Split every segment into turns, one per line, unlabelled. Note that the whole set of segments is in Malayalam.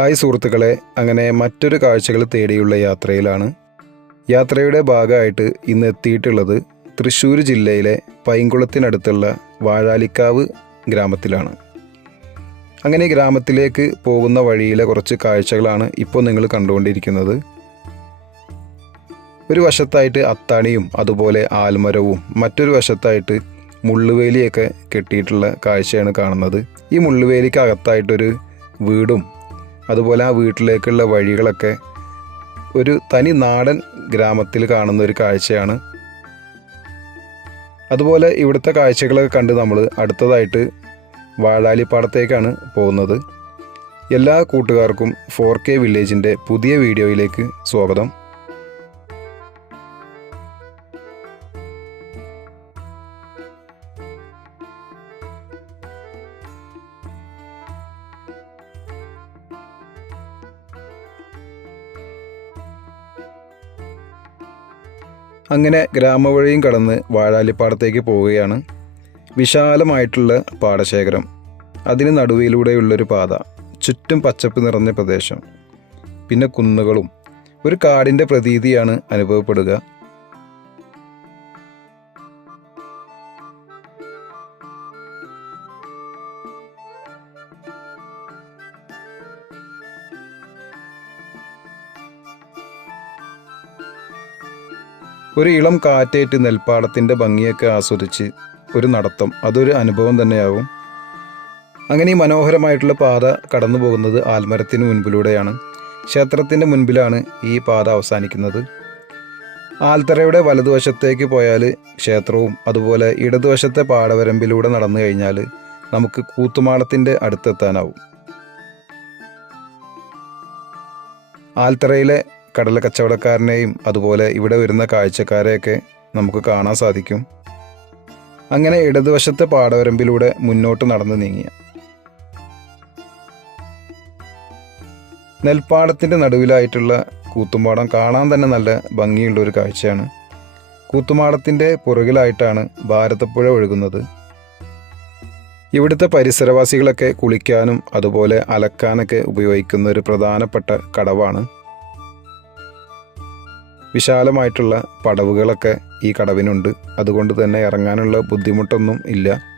ഹായ് സുഹൃത്തുക്കളെ അങ്ങനെ മറ്റൊരു കാഴ്ചകൾ തേടിയുള്ള യാത്രയിലാണ്. യാത്രയുടെ ഭാഗമായിട്ട് ഇന്ന് എത്തിയിട്ടുള്ളത് തൃശ്ശൂർ ജില്ലയിലെ പൈങ്കുളത്തിനടുത്തുള്ള വാഴാലിക്കാവ് ഗ്രാമത്തിലാണ്. അങ്ങനെ ഗ്രാമത്തിലേക്ക് പോകുന്ന വഴിയിലെ കുറച്ച് കാഴ്ചകളാണ് ഇപ്പോൾ നിങ്ങൾ കണ്ടുകൊണ്ടിരിക്കുന്നത്. ഒരു വശത്തായിട്ട് അത്താണിയും അതുപോലെ ആൽമരവും മറ്റൊരു വശത്തായിട്ട് മുള്ളുവേലിയൊക്കെ കെട്ടിയിട്ടുള്ള കാഴ്ചയാണ് കാണുന്നത്. ഈ മുള്ളുവേലിക്ക് അകത്തായിട്ടൊരു വീടും അതുപോലെ ആ വീട്ടിലേക്കുള്ള വഴികളൊക്കെ ഒരു തനി നാടൻ ഗ്രാമത്തിൽ കാണുന്ന ഒരു കാഴ്ചയാണ്. അതുപോലെ ഇവിടുത്തെ കാഴ്ചകളൊക്കെ കണ്ട് നമ്മൾ അടുത്തതായിട്ട് വാഴാലിപ്പാടത്തേക്കാണ് പോകുന്നത്. എല്ലാ കൂട്ടുകാർക്കും ഫോർ കെ വില്ലേജിന്റെ പുതിയ വീഡിയോയിലേക്ക് സ്വാഗതം. അങ്ങനെ ഗ്രാമവഴിയും കടന്ന് വാഴാലിപ്പാടത്തേക്ക് പോവുകയാണ് വിശാലമായിട്ടുള്ള പാടശേഖരം. അതിന് നടുവിലൂടെയുള്ളൊരു പാത ചുറ്റും പച്ചപ്പ് നിറഞ്ഞ പ്രദേശം. പിന്നെ കുന്നുകളും. ഒരു കാടിന്റെ പ്രതീതിയാണ് അനുഭവപ്പെടുക. ഒരു ഇളം കാറ്റേറ്റ് നെൽപ്പാടത്തിന്റെ ഭംഗിയൊക്കെ ആസ്വദിച്ച് ഒരു നടത്തം. അതൊരു അനുഭവം തന്നെയാവും. അങ്ങനെ ഈ മനോഹരമായിട്ടുള്ള പാത കടന്നു പോകുന്നത് ആൽമരത്തിന് മുൻപിലൂടെയാണ്. ക്ഷേത്രത്തിന്റെ മുൻപിലാണ് ഈ പാത അവസാനിക്കുന്നത്. ആൽത്തറയുടെ വലതുവശത്തേക്ക് പോയാൽ ക്ഷേത്രവും അതുപോലെ ഇടതുവശത്തെ പാടവരമ്പിലൂടെ നടന്നു കഴിഞ്ഞാൽ നമുക്ക് കൂത്തുമാളത്തിന്റെ അടുത്തെത്താനാവും. ആൽത്തറയിലെ കടല കച്ചവടക്കാരനെയും അതുപോലെ ഇവിടെ വരുന്ന കാഴ്ചക്കാരെയൊക്കെ നമുക്ക് കാണാൻ സാധിക്കും. അങ്ങനെ ഇടതുവശത്തെ പാടവരമ്പിലൂടെ മുന്നോട്ട് നടന്നു നീങ്ങിയ നെൽപ്പാടത്തിന്റെ നടുവിലായിട്ടുള്ള കൂത്തുമാടം കാണാൻ തന്നെ നല്ല ഭംഗിയുള്ള ഒരു കാഴ്ചയാണ്. കൂത്തുമാടത്തിന്റെ പുറകിലായിട്ടാണ് ഭാരതപ്പുഴ ഒഴുകുന്നത്. ഇവിടുത്തെ പരിസരവാസികളൊക്കെ കുളിക്കാനും അതുപോലെ അലക്കാനൊക്കെ ഉപയോഗിക്കുന്ന ഒരു പ്രധാനപ്പെട്ട കടവാണ്. വിശാലമായിട്ടുള്ള പടവുകളൊക്കെ ഈ കടവിനുണ്ട്. അതുകൊണ്ട് തന്നെ ഇറങ്ങാനുള്ള ബുദ്ധിമുട്ടൊന്നും ഇല്ല.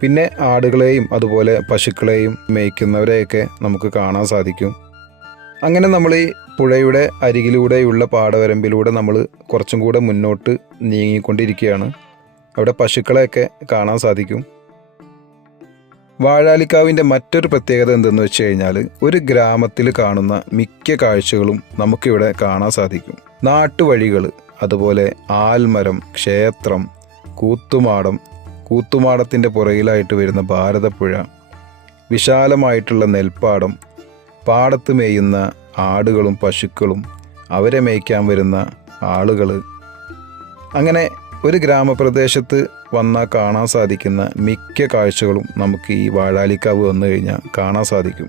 പിന്നെ ആടുകളെയും അതുപോലെ പശുക്കളെയും മേയ്ക്കുന്നവരെയൊക്കെ നമുക്ക് കാണാൻ സാധിക്കും. അങ്ങനെ നമ്മൾ ഈ പുഴയുടെ അരികിലൂടെയുള്ള പാടവരമ്പിലൂടെ നമ്മൾ കുറച്ചും കൂടെ മുന്നോട്ട് നീങ്ങിക്കൊണ്ടിരിക്കുകയാണ്. അവിടെ പശുക്കളെയൊക്കെ കാണാൻ സാധിക്കും. വാഴാലിക്കാവിന്റെ മറ്റൊരു പ്രത്യേകത എന്തെന്ന് വെച്ച് കഴിഞ്ഞാൽ ഒരു ഗ്രാമത്തിൽ കാണുന്ന മിക്ക കാഴ്ചകളും നമുക്കിവിടെ കാണാൻ സാധിക്കും. നാട്ടുവഴികൾ അതുപോലെ ആൽമരം ക്ഷേത്രം കൂത്തുമാടം കൂത്തുമാടത്തിന്റെ പുറകിലായിട്ട് വരുന്ന ഭാരതപ്പുഴ വിശാലമായിട്ടുള്ള നെൽപ്പാടം പാടത്ത് മേയുന്ന ആടുകളും പശുക്കളും അവരെ മേയ്ക്കാൻ വരുന്ന ആളുകൾ അങ്ങനെ ഒരു ഗ്രാമപ്രദേശത്ത് വന്നാൽ കാണാൻ സാധിക്കുന്ന മിക്ക കാഴ്ചകളും നമുക്ക് ഈ വാഴാലിക്കാവ് വന്നു കഴിഞ്ഞാൽ കാണാൻ സാധിക്കും.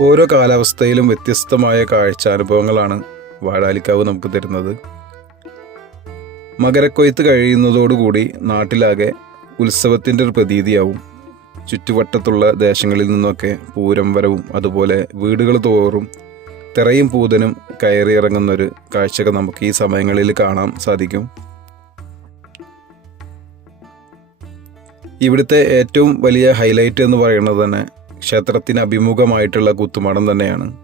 ഓരോ കാലാവസ്ഥയിലും വ്യത്യസ്തമായ കാഴ്ച അനുഭവങ്ങളാണ് വാഴാലിക്കാവ് നമുക്ക് തരുന്നത്. മകരക്കൊയ്ത്ത് കഴിയുന്നതോടുകൂടി നാട്ടിലാകെ ഉത്സവത്തിന്റെ ഒരു പ്രതീതിയാവും. ചുറ്റുവട്ടത്തുള്ള ദേശങ്ങളിൽ നിന്നൊക്കെ പൂരം വരവും അതുപോലെ വീടുകൾ തോറും തിറയും പൂതനും കയറിയിറങ്ങുന്നൊരു കാഴ്ചകൾ നമുക്ക് ഈ സമയങ്ങളിൽ കാണാൻ സാധിക്കും. ഇവിടുത്തെ ഏറ്റവും വലിയ ഹൈലൈറ്റ് എന്ന് പറയുന്നത് തന്നെ ക്ഷേത്രത്തിന് അഭിമുഖമായിട്ടുള്ള കുത്തുമാടം തന്നെയാണ്.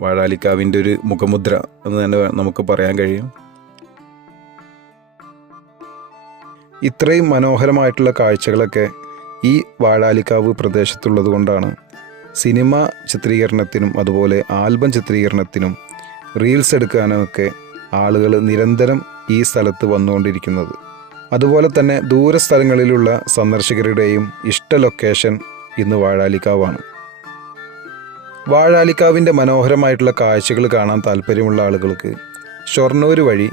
വാഴാലിക്കാവിന്റെ ഒരു മുഖമുദ്ര എന്ന് തന്നെ നമുക്ക് പറയാൻ കഴിയും. ഇത്രയും മനോഹരമായിട്ടുള്ള കാഴ്ചകളൊക്കെ ഈ വാഴാലിക്കാവ് പ്രദേശത്തുള്ളത് കൊണ്ടാണ്. സിനിമ ചിത്രീകരണത്തിനും അതുപോലെ ആൽബം ചിത്രീകരണത്തിനും റീൽസ് എടുക്കാനുമൊക്കെ ആളുകൾ നിരന്തരം ഈ സ്ഥലത്ത് വന്നുകൊണ്ടിരിക്കുന്നത്. അതുപോലെ തന്നെ ദൂരസ്ഥലങ്ങളിലുള്ള സന്ദർശകരുടെയും ഇഷ്ട ലൊക്കേഷൻ ഇന്ന് വാഴാലിക്കാവാണ്. വാഴാലിക്കാവിന്റെ മനോഹരമായിട്ടുള്ള കാഴ്ചകൾ കാണാൻ താല്പര്യമുള്ള ആളുകൾക്ക് ഷൊർണൂർ വഴി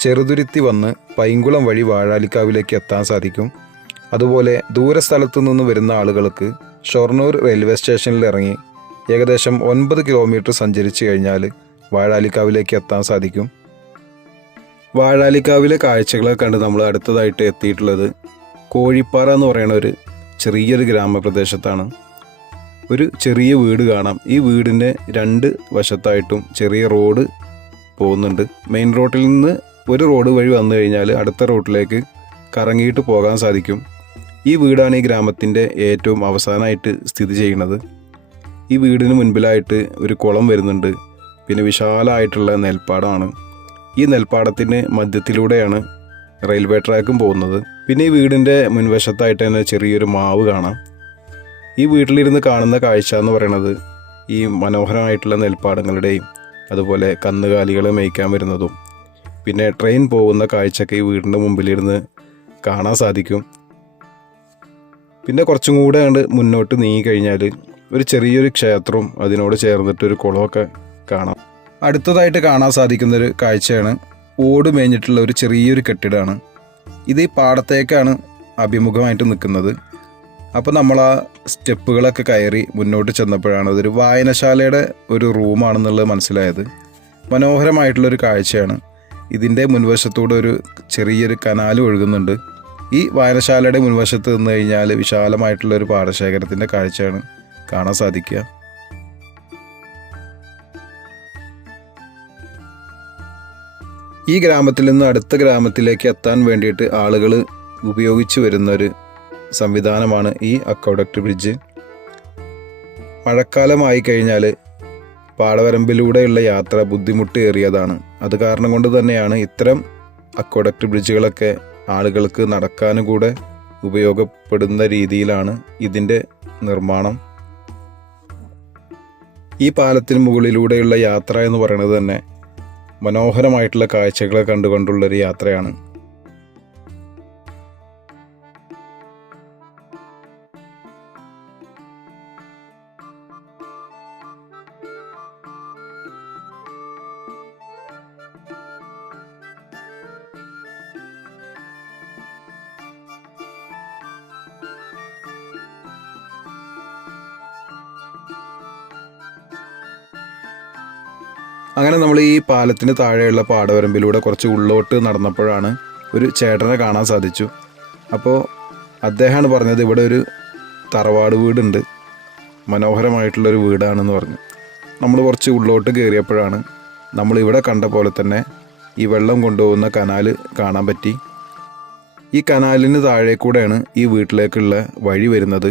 ചെറുതുരുത്തി വന്ന് പൈങ്കുളം വഴി വാഴാലിക്കാവിലേക്ക് എത്താൻ സാധിക്കും. അതുപോലെ ദൂരസ്ഥലത്തു നിന്ന് വരുന്ന ആളുകൾക്ക് ഷൊർണൂർ റെയിൽവേ സ്റ്റേഷനിൽ ഇറങ്ങി ഏകദേശം ഒൻപത് കിലോമീറ്റർ സഞ്ചരിച്ചു കഴിഞ്ഞാൽ വാഴാലിക്കാവിലേക്ക് എത്താൻ സാധിക്കും. വാഴാലിക്കാവിലെ കാഴ്ചകളെ കണ്ട് നമ്മൾ അടുത്തതായിട്ട് എത്തിയിട്ടുള്ളത് കോഴിപ്പാറ എന്ന് പറയുന്ന ഒരു ചെറിയൊരു ഗ്രാമപ്രദേശത്താണ്. ഒരു ചെറിയ വീട് കാണാം. ഈ വീടിന്റെ രണ്ട് വശത്തായിട്ടും ചെറിയ റോഡ് പോകുന്നുണ്ട്. മെയിൻ റോഡിൽ നിന്ന് ഒരു റോഡ് വഴി വന്നു കഴിഞ്ഞാൽ അടുത്ത റോഡിലേക്ക് കറങ്ങിയിട്ട് പോകാൻ സാധിക്കും. ഈ വീടാണ് ഈ ഗ്രാമത്തിന്റെ ഏറ്റവും അവസാനമായിട്ട് സ്ഥിതി ചെയ്യുന്നത്. ഈ വീടിന് മുൻപിലായിട്ട് ഒരു കുളം വരുന്നുണ്ട്. പിന്നെ വിശാലമായിട്ടുള്ള നെൽപ്പാടമാണ്. ഈ നെൽപ്പാടത്തിന് മധ്യത്തിലൂടെയാണ് റെയിൽവേ ട്രാക്കും പോകുന്നത്. പിന്നെ ഈ വീടിന്റെ മുൻവശത്തായിട്ട് തന്നെ ചെറിയൊരു മാവ് കാണാം. ഈ വീട്ടിലിരുന്ന് കാണുന്ന കാഴ്ച എന്ന് പറയുന്നത് ഈ മനോഹരമായിട്ടുള്ള നെൽപ്പാടങ്ങളുടെയും അതുപോലെ കന്നുകാലികളെ മേയ്ക്കാൻ വരുന്നതും പിന്നെ ട്രെയിൻ പോകുന്ന കാഴ്ചയൊക്കെ ഈ വീടിന്റെ മുമ്പിലിരുന്ന് കാണാൻ സാധിക്കും. പിന്നെ കുറച്ചും കൂടെ കണ്ട് മുന്നോട്ട് നീങ്ങി കഴിഞ്ഞാൽ ഒരു ചെറിയൊരു ക്ഷേത്രവും അതിനോട് ചേർന്നിട്ട് ഒരു കുളമൊക്കെ കാണാം. അടുത്തതായിട്ട് കാണാൻ സാധിക്കുന്ന ഒരു കാഴ്ചയാണ് ഓട് മേഞ്ഞിട്ടുള്ള ഒരു ചെറിയൊരു കെട്ടിടമാണ് ഇത് ഈ പാടത്തേക്കാണ് അഭിമുഖമായിട്ട് നിൽക്കുന്നത്. അപ്പോൾ നമ്മൾ ആ സ്റ്റെപ്പുകളൊക്കെ കയറി മുന്നോട്ട് ചെന്നപ്പോഴാണ് അതൊരു വായനശാലയുടെ ഒരു റൂമാണെന്നുള്ളത് മനസ്സിലായത്. മനോഹരമായിട്ടുള്ളൊരു കാഴ്ചയാണ്. ഇതിന്റെ മുൻവശത്തൂടെ ഒരു ചെറിയൊരു കനാൽ ഒഴുകുന്നുണ്ട്. ഈ വായനശാലയുടെ മുൻവശത്ത് നിന്ന് കഴിഞ്ഞാൽ വിശാലമായിട്ടുള്ള ഒരു പാടശേഖരത്തിന്റെ കാഴ്ചയാണ് കാണാൻ സാധിക്കുക. ഈ ഗ്രാമത്തിൽ നിന്ന് അടുത്ത ഗ്രാമത്തിലേക്ക് എത്താൻ വേണ്ടിയിട്ട് ആളുകൾ ഉപയോഗിച്ചു വരുന്ന ഒരു സംവിധാനമാണ് ഈ അക്കോഡക്ട് ബ്രിഡ്ജ്. മഴക്കാലമായി കഴിഞ്ഞാൽ പാടവരമ്പിലൂടെയുള്ള യാത്ര ബുദ്ധിമുട്ടേറിയതാണ്. അത് കാരണം കൊണ്ട് തന്നെയാണ് ഇത്തരം അക്കോഡക്ട് ബ്രിഡ്ജുകളൊക്കെ ആളുകൾക്ക് നടക്കാനും കൂടെ ഉപയോഗപ്പെടുന്ന രീതിയിലാണ് ഇതിന്റെ നിർമ്മാണം. ഈ പാലത്തിന് മുകളിലൂടെയുള്ള യാത്ര എന്ന് പറയുന്നത് തന്നെ മനോഹരമായിട്ടുള്ള കാഴ്ചകളെ കണ്ടുകൊണ്ടുള്ളൊരു യാത്രയാണ്. അങ്ങനെ നമ്മൾ ഈ പാലത്തിന് താഴെയുള്ള പാടവരമ്പിലൂടെ കുറച്ച് ഉള്ളോട്ട് നടന്നപ്പോഴാണ് ഒരു ചേട്ടനെ കാണാൻ സാധിച്ചു. അപ്പോൾ അദ്ദേഹമാണ് പറഞ്ഞത് ഇവിടെ ഒരു തറവാട് വീടുണ്ട്. മനോഹരമായിട്ടുള്ളൊരു വീടാണെന്ന് പറഞ്ഞു. നമ്മൾ കുറച്ച് ഉള്ളോട്ട് കയറിയപ്പോഴാണ് നമ്മൾ ഇവിടെ കണ്ട പോലെ തന്നെ ഈ വെള്ളം കൊണ്ടുപോകുന്ന കനാൽ കാണാൻ പറ്റി. ഈ കനാലിന് താഴെ കൂടെയാണ് ഈ വീട്ടിലേക്കുള്ള വഴി വരുന്നത്.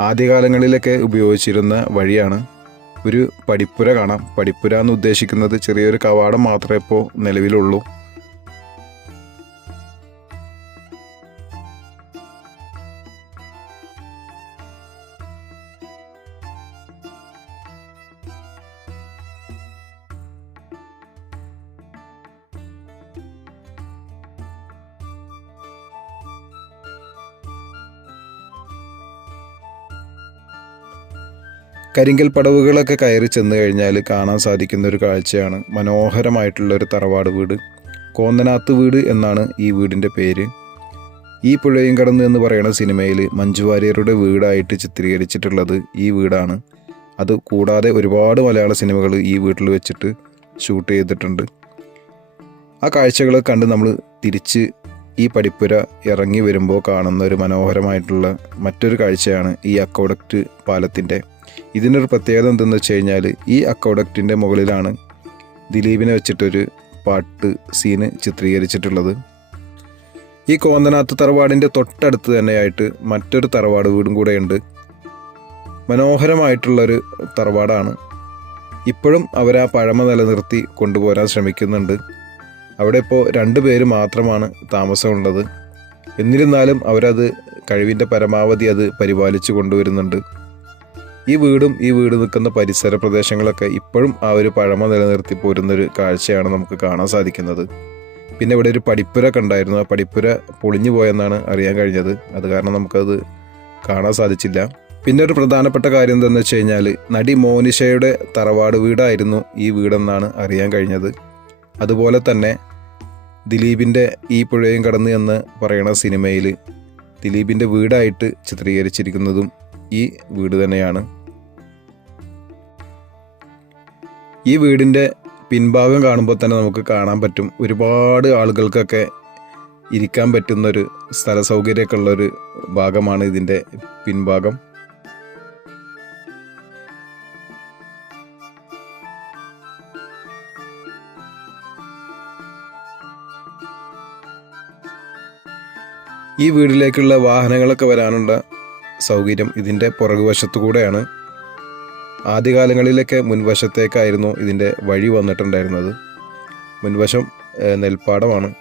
ആദ്യകാലങ്ങളിലൊക്കെ ഉപയോഗിച്ചിരുന്ന വഴിയാണ് ഒരു പടിപ്പുര കാണാം. പടിപ്പുര എന്ന് ഉദ്ദേശിക്കുന്നത് ചെറിയൊരു കവാടം മാത്രമേ ഇപ്പോൾ നിലവിലുള്ളൂ. കരിങ്കൽ പടവുകളൊക്കെ കയറി ചെന്ന് കഴിഞ്ഞാൽ കാണാൻ സാധിക്കുന്ന ഒരു കാഴ്ചയാണ് മനോഹരമായിട്ടുള്ള ഒരു തറവാട് വീട്. കോന്നനാത്ത് വീട് എന്നാണ് ഈ വീടിന്റെ പേര്. ഈ പുഴയും കടന്നു എന്ന് പറയുന്ന സിനിമയിൽ മഞ്ജു വാര്യരുടെ വീടായിട്ട് ചിത്രീകരിച്ചിട്ടുള്ളത് ഈ വീടാണ്. അത് കൂടാതെ ഒരുപാട് മലയാള സിനിമകൾ ഈ വീട്ടിൽ വെച്ചിട്ട് ഷൂട്ട് ചെയ്തിട്ടുണ്ട്. ആ കാഴ്ചകൾ കണ്ട് നമ്മൾ തിരിച്ച് ഈ പടിപ്പുര ഇറങ്ങി വരുമ്പോൾ കാണുന്ന ഒരു മനോഹരമായിട്ടുള്ള മറ്റൊരു കാഴ്ചയാണ് ഈ അക്കോഡക്റ്റ് പാലത്തിന്റെ. ഇതിനൊരു പ്രത്യേകത എന്തെന്ന് വെച്ച് കഴിഞ്ഞാൽ ഈ അക്കോഡക്റ്റിന്റെ മുകളിലാണ് ദിലീപിനെ വെച്ചിട്ടൊരു പാട്ട് സീന് ചിത്രീകരിച്ചിട്ടുള്ളത്. ഈ കോന്തനാത്ത് തറവാടിന്റെ തൊട്ടടുത്ത് തന്നെയായിട്ട് മറ്റൊരു തറവാട് വീടും കൂടെയുണ്ട്. മനോഹരമായിട്ടുള്ളൊരു തറവാടാണ്. ഇപ്പോഴും അവർ ആ പഴമ നിലനിർത്തി കൊണ്ടുപോരാൻ ശ്രമിക്കുന്നുണ്ട്. അവിടെ ഇപ്പോൾ രണ്ട് പേര് മാത്രമാണ് താമസമുള്ളത്. എന്നിരുന്നാലും അവരത് കഴിവിന്റെ പരമാവധി അത് പരിപാലിച്ചു കൊണ്ടുവരുന്നുണ്ട്. ഈ വീടും ഈ വീട് നിൽക്കുന്ന പരിസര പ്രദേശങ്ങളൊക്കെ ഇപ്പോഴും ആ ഒരു പഴമ നിലനിർത്തി പോരുന്നൊരു കാഴ്ചയാണ് നമുക്ക് കാണാൻ സാധിക്കുന്നത്. പിന്നെ ഇവിടെ ഒരു പടിപ്പുര കണ്ടായിരുന്നു ആ പടിപ്പുര പൊളിഞ്ഞു പോയെന്നാണ് അറിയാൻ കഴിഞ്ഞത്. അത് കാരണം നമുക്കത് കാണാൻ സാധിച്ചില്ല. പിന്നെ ഒരു പ്രധാനപ്പെട്ട കാര്യം എന്താണെന്ന് വെച്ച് കഴിഞ്ഞാൽ നടി മോനിഷയുടെ തറവാട് വീടായിരുന്നു ഈ വീടെന്നാണ് അറിയാൻ കഴിഞ്ഞത്. അതുപോലെ തന്നെ ദിലീപിന്റെ ഈ പുഴയും കടന്ന് എന്ന് പറയുന്ന സിനിമയിൽ ദിലീപിന്റെ വീടായിട്ട് ചിത്രീകരിച്ചിരിക്കുന്നതും ഈ വീട് തന്നെയാണ്. ഈ വീടിന്റെ പിൻഭാഗം കാണുമ്പോൾ തന്നെ നമുക്ക് കാണാൻ പറ്റും ഒരുപാട് ആളുകൾക്കൊക്കെ ഇരിക്കാൻ പറ്റുന്നൊരു സ്ഥല സൗകര്യമൊക്കെ ഉള്ളൊരു ഭാഗമാണ് ഇതിന്റെ പിൻഭാഗം. ഈ വീടിലേക്കുള്ള വാഹനങ്ങളൊക്കെ വരാനുള്ള സൗകര്യം ഇതിന്റെ പുറകുവശത്തു കൂടെയാണ് ആദ്യകാലങ്ങളിലൊക്കെ മുൻവശത്തേക്കായിരുന്നു ഇതിന്റെ വഴി വന്നിട്ടുണ്ടായിരുന്നത്. മുൻവശം നെൽപ്പാടമാണ്.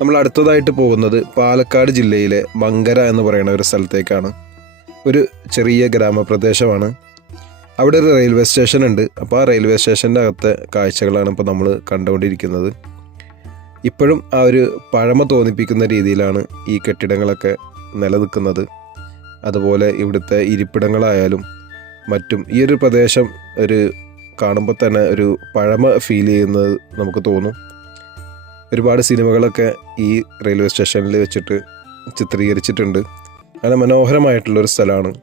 നമ്മൾ അടുത്തതായിട്ട് പോകുന്നത് പാലക്കാട് ജില്ലയിലെ മങ്കര എന്ന് പറയുന്ന ഒരു സ്ഥലത്തേക്കാണ്. ഒരു ചെറിയ ഗ്രാമപ്രദേശമാണ്. അവിടെ ഒരു റെയിൽവേ സ്റ്റേഷൻ ഉണ്ട്. അപ്പോൾ ആ റെയിൽവേ സ്റ്റേഷന്റെ അകത്തെ കാഴ്ചകളാണ് ഇപ്പോൾ നമ്മൾ കണ്ടുകൊണ്ടിരിക്കുന്നത്. ഇപ്പോഴും ആ ഒരു പഴമ തോന്നിപ്പിക്കുന്ന രീതിയിലാണ് ഈ കെട്ടിടങ്ങളൊക്കെ നിലനിൽക്കുന്നത്. അതുപോലെ ഇവിടുത്തെ ഇരിപ്പിടങ്ങളായാലും മറ്റും ഈ ഒരു പ്രദേശം ഒരു കാണുമ്പോൾ തന്നെ ഒരു പഴമ ഫീൽ ചെയ്യുന്നത് നമുക്ക് തോന്നും. ഒരുപാട് സിനിമകളൊക്കെ ഈ റെയിൽവേ സ്റ്റേഷനിൽ വെച്ചിട്ട് ചിത്രീകരിച്ചിട്ടുണ്ട്. വളരെ മനോഹരമായിട്ടുള്ളൊരു സ്ഥലമാണ്.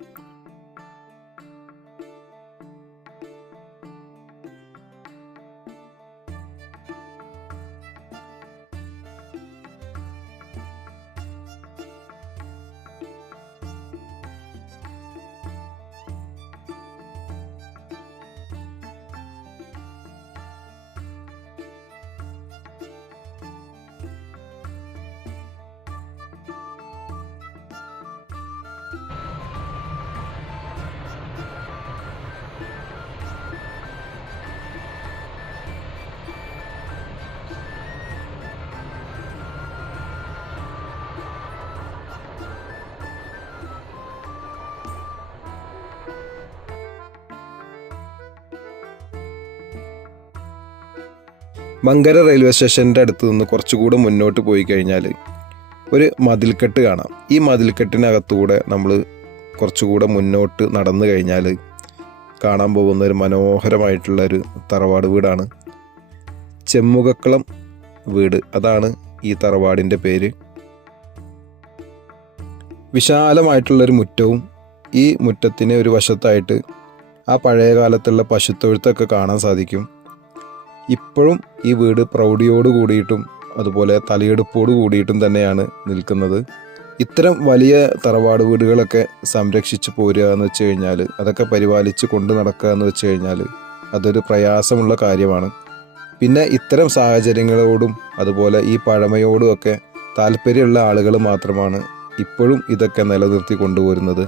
മങ്കര റെയിൽവേ സ്റ്റേഷന്റെ അടുത്ത് നിന്ന് കുറച്ചുകൂടെ മുന്നോട്ട് പോയി കഴിഞ്ഞാൽ ഒരു മതിൽക്കെട്ട് കാണാം. ഈ മതിൽക്കെട്ടിനകത്തൂടെ നമ്മൾ കുറച്ചുകൂടെ മുന്നോട്ട് നടന്നു കഴിഞ്ഞാൽ കാണാൻ പോകുന്ന ഒരു മനോഹരമായിട്ടുള്ള ഒരു തറവാട് വീടാണ്. ചെമ്മുകക്കളം വീട്. അതാണ് ഈ തറവാടിന്റെ പേര്. വിശാലമായിട്ടുള്ളൊരു മുറ്റവും ഈ മുറ്റത്തിന് ഒരു വശത്തായിട്ട് ആ പഴയ കാലത്തുള്ള പശുത്തൊഴുത്തൊക്കെ കാണാൻ സാധിക്കും. ഇപ്പോഴും ഈ വീട് പ്രൗഢിയോട് കൂടിയിട്ടും അതുപോലെ തലയെടുപ്പോട് കൂടിയിട്ടും തന്നെയാണ് നിൽക്കുന്നത്. ഇത്തരം വലിയ തറവാട് വീടുകളൊക്കെ സംരക്ഷിച്ചു പോരുക എന്ന് വെച്ച് കഴിഞ്ഞാൽ അതൊക്കെ പരിപാലിച്ച് കൊണ്ടു നടക്കുക എന്ന് വെച്ച് കഴിഞ്ഞാൽ അതൊരു പ്രയാസമുള്ള കാര്യമാണ്. പിന്നെ ഇത്തരം സാഹചര്യങ്ങളോടും അതുപോലെ ഈ പഴമയോടും ഒക്കെ താല്പര്യമുള്ള ആളുകൾ മാത്രമാണ് ഇപ്പോഴും ഇതൊക്കെ നിലനിർത്തി കൊണ്ടുവരുന്നത്.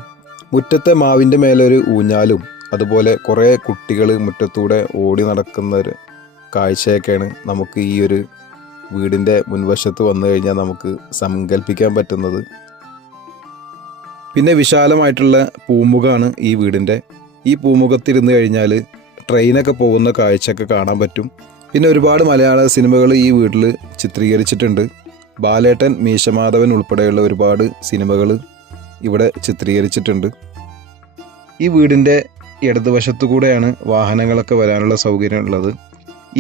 മുറ്റത്തെ മാവിന്റെ മേലൊരു ഊഞ്ഞാലും അതുപോലെ കുറേ കുട്ടികൾ മുറ്റത്തൂടെ ഓടി നടക്കുന്ന കാഴ്ചയൊക്കെയാണ് നമുക്ക് ഈ ഒരു വീടിന്റെ മുൻവശത്ത് വന്നു കഴിഞ്ഞാൽ നമുക്ക് സങ്കല്പിക്കാൻ പറ്റുന്നത്. പിന്നെ വിശാലമായിട്ടുള്ള പൂമുഖമാണ് ഈ വീടിന്റെ. ഈ പൂമുഖത്തിരുന്ന് കഴിഞ്ഞാൽ ട്രെയിനൊക്കെ പോകുന്ന കാഴ്ചയൊക്കെ കാണാൻ പറ്റും. പിന്നെ ഒരുപാട് മലയാള സിനിമകൾ ഈ വീട്ടിൽ ചിത്രീകരിച്ചിട്ടുണ്ട്. ബാലേട്ടൻ മീശമാധവൻ ഉൾപ്പെടെയുള്ള ഒരുപാട് സിനിമകൾ ഇവിടെ ചിത്രീകരിച്ചിട്ടുണ്ട്. ഈ വീടിന്റെ ഇടതുവശത്തു കൂടെയാണ് വാഹനങ്ങളൊക്കെ വരാനുള്ള സൗകര്യം ഉള്ളത്.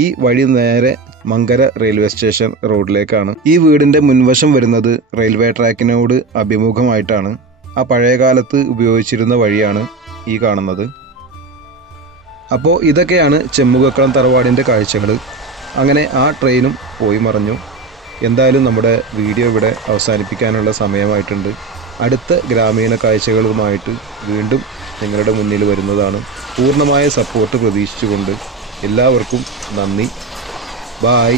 ഈ വഴി നേരെ മങ്കര റെയിൽവേ സ്റ്റേഷൻ റോഡിലേക്കാണ് ഈ വീടിന്റെ മുൻവശം വരുന്നത് റെയിൽവേ ട്രാക്കിനോട് അഭിമുഖമായിട്ടാണ്. ആ പഴയ കാലത്ത് ഉപയോഗിച്ചിരുന്ന വഴിയാണ് ഈ കാണുന്നത്. അപ്പോൾ ഇതൊക്കെയാണ് ചെമ്മുകക്കളം തറവാടിന്റെ കാഴ്ചകൾ അങ്ങനെ ആ ട്രെയിനും പോയി മറഞ്ഞു. എന്തായാലും നമ്മുടെ വീഡിയോ ഇവിടെ അവസാനിപ്പിക്കാനുള്ള സമയമായിട്ടുണ്ട്. അടുത്ത ഗ്രാമീണ കാഴ്ചകളുമായിട്ട് വീണ്ടും നിങ്ങളുടെ മുന്നിൽ വരുന്നതാണ്. പൂർണമായ സപ്പോർട്ട് പ്രതീക്ഷിച്ചുകൊണ്ട് എല്ലാവർക്കും നന്ദി. ബായ്